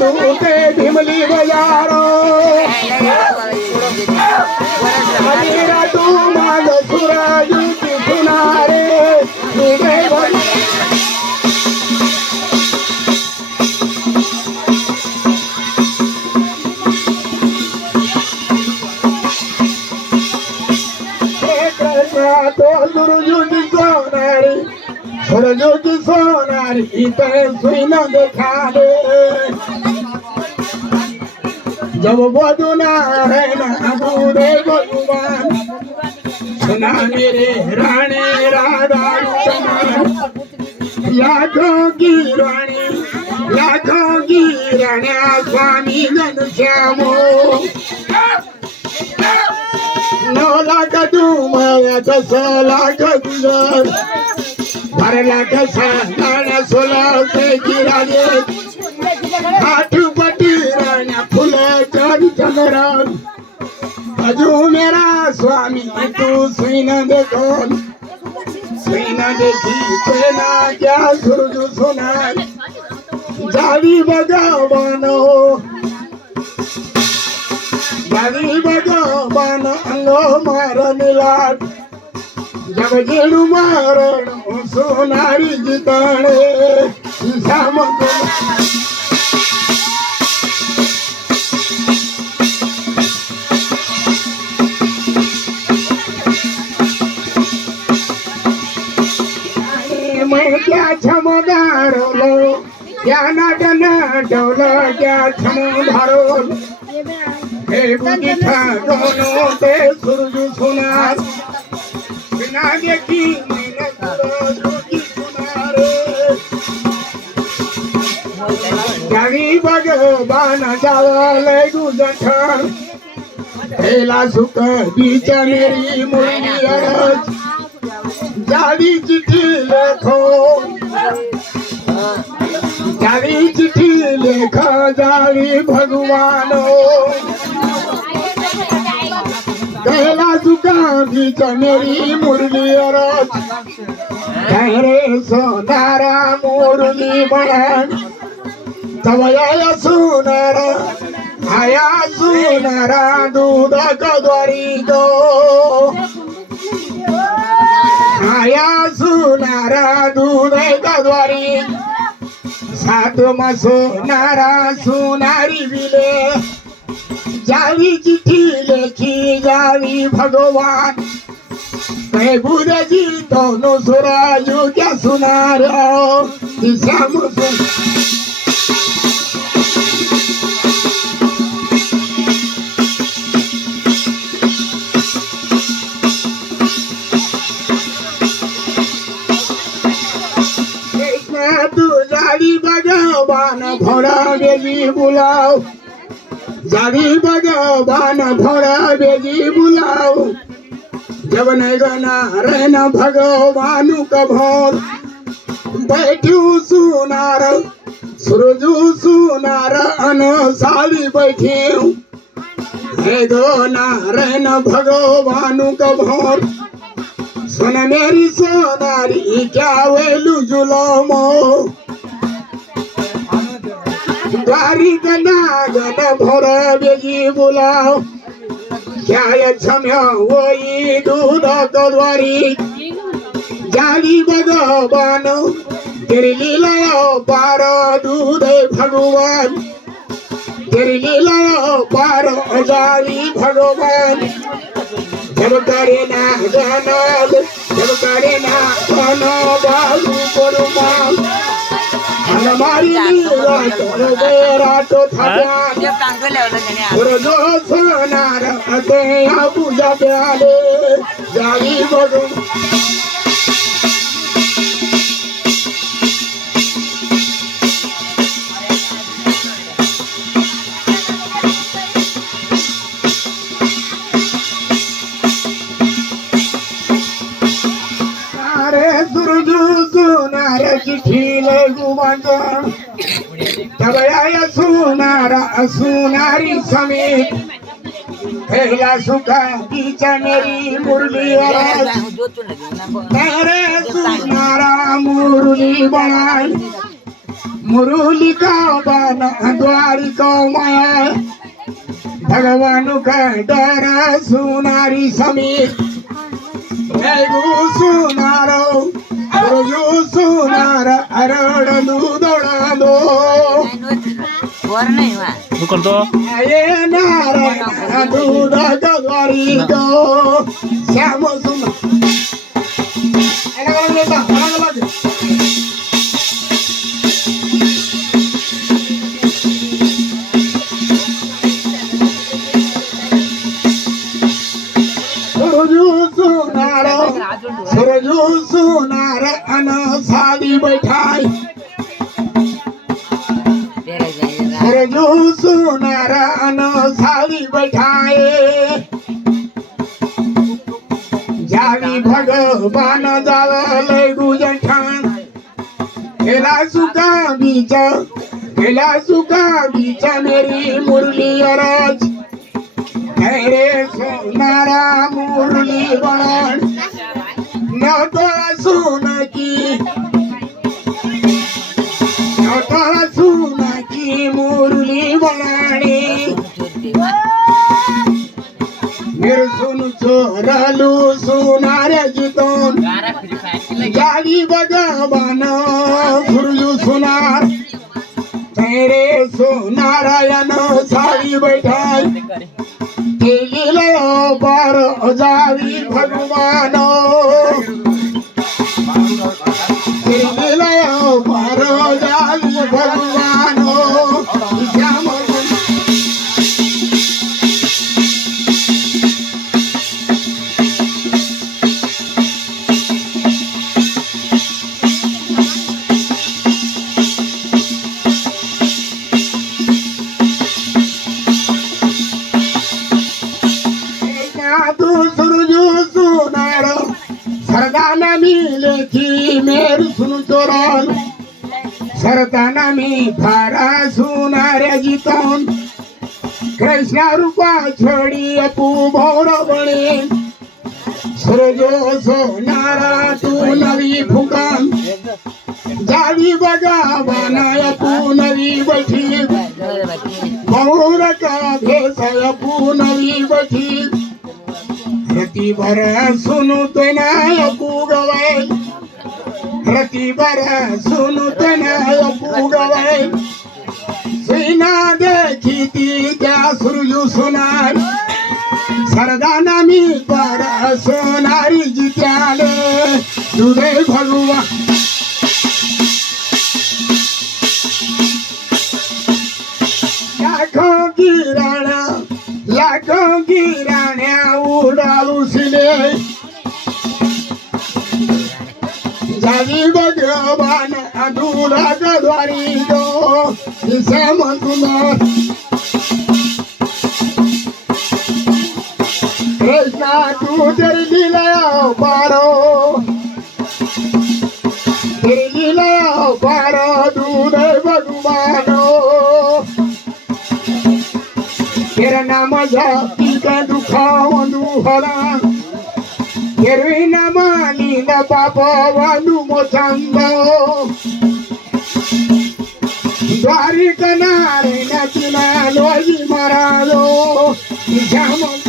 तूते ढिमली बजारो मेरा तू माल सूरज की सुनारे तो दुर्जुगी सोनारी सुरजुगी सोनारी इतने सुन देखा दे जब बदुना है ना बूढ़े भगवान सुना मेरे रानी राधा लाखों की रानी स्वामी घनश्यामो नौ लाख डूमया 10 लाख गुजर 12 लाख सागना 16 से गिरा दे आठ पटी राना फूल कर चंद्रन अजू मेरा स्वामी तू सुन देखो सुन देखी तेना क्या सूरज सुना जावी भगवानो जावी भगवान अंगो मार मिलाट जब जेड़ू मारण सोनारी जिताणे शाम को मैं क्या छमदारो लो क्या नाटन डोलो क्या छमदारो हे बुद्धि था दोनों ते सूरज सुनार बिना देखी मैंने सूरज सुनारे जावी भगवान जावले गुजर हेला सुख बीच मेरी मुरली अरज जावी चिट्ठी लिखो जावी चिट्ठी लिखा जावी भगवानो कहला सुखा बीच मेरी मुरली अरज कहरे सोनारा मुरली बहन तब आया सुनारा दूध कदरी दो आया सुनारा दूध कदरी सात सोनारा सुनारी बिले जावी चिट्ठी लेखी जावी भगवान कहे बुरे जी दोनों सुराजू क्या सुना रहो तू जावी भगवान भोरा बेजी बुलाओ जावी भगवान भोरा बेजी बुलाओ जब नहीं गना रहना भगवान का भोर बैठू सुनार सूरजू सुनार अनसारी बैठी है गो ना रहना भगवान का भोर सुन मेरी सोनारी क्या वेलू जुलमो द्वारी गनागन भोर बेजी बुलाओ क्या क्षम्या वही दूध कद्वारी जावी भगवान तेरी लीला पार दूध भगवान तेरी लीला पार जावी भगवान जब करे ना जानल जब करे ना खाना बाबू परुमाल हमारी लीला तेरा तो थाया रोजो सोनार अते पूजा प्याले जावी भगवान चिट्ठी ले गुमान तब आया सुनारी समेत पहला सुखा बीच मेरी मुरली अरज तेरे सुनारा मुरली बनाई मुरली का बन द्वारिका माया भगवान का डर सुनारी समीर सुनारो सुनार अरडू दौड़ो ये नारायण दूध द्वारी दो श्याम सुना सुरजू सुनार अन साली बैठाई सुरजू सुनार अन साली बैठाए जावी भगवान जाले गुजर ठाण केला सुका बीच मेरी मुरली अरज तेरे सोनारा मुरली बण न तो सुन की मुरली बनाने मेरे सुन चोरलू सुनार जितोन जावी भगवान गुरु सुनार तेरे सोनारायण साड़ी बैठाई पर जावी भगवान पर जावी भगवान सरदाना मिले की मेर सुन चोरन सरदाना मी फारा सुनारे जीतन कृष्णा रूपा छोड़ी अपू भौर बने सुरजो सोनारा तू नवी फुकान जावी बगा बनाय अपू नवी बैठी भौर का भेष अपू नवी बैठी रति भर सुनु तनयपू गवाई रति भर सुनु तनयपू गवाई सीना देखी थी क्या सुरजू सुनार सरदाना मी पर सोनारी जित्याले तुझे भगवान लाखों की राण्या उड़ालू सिले जावी भगवान अधूरा द्वारी दो श्याम सुंदर कृष्णा तू तेरी लीला पारो दूध भगवान तेरा नाम जाती का दुखावंदु हरा तेरे नाम नींद पापा वंदु मोचंदो द्वारिका नारे नचना लोजी मरालो श्याम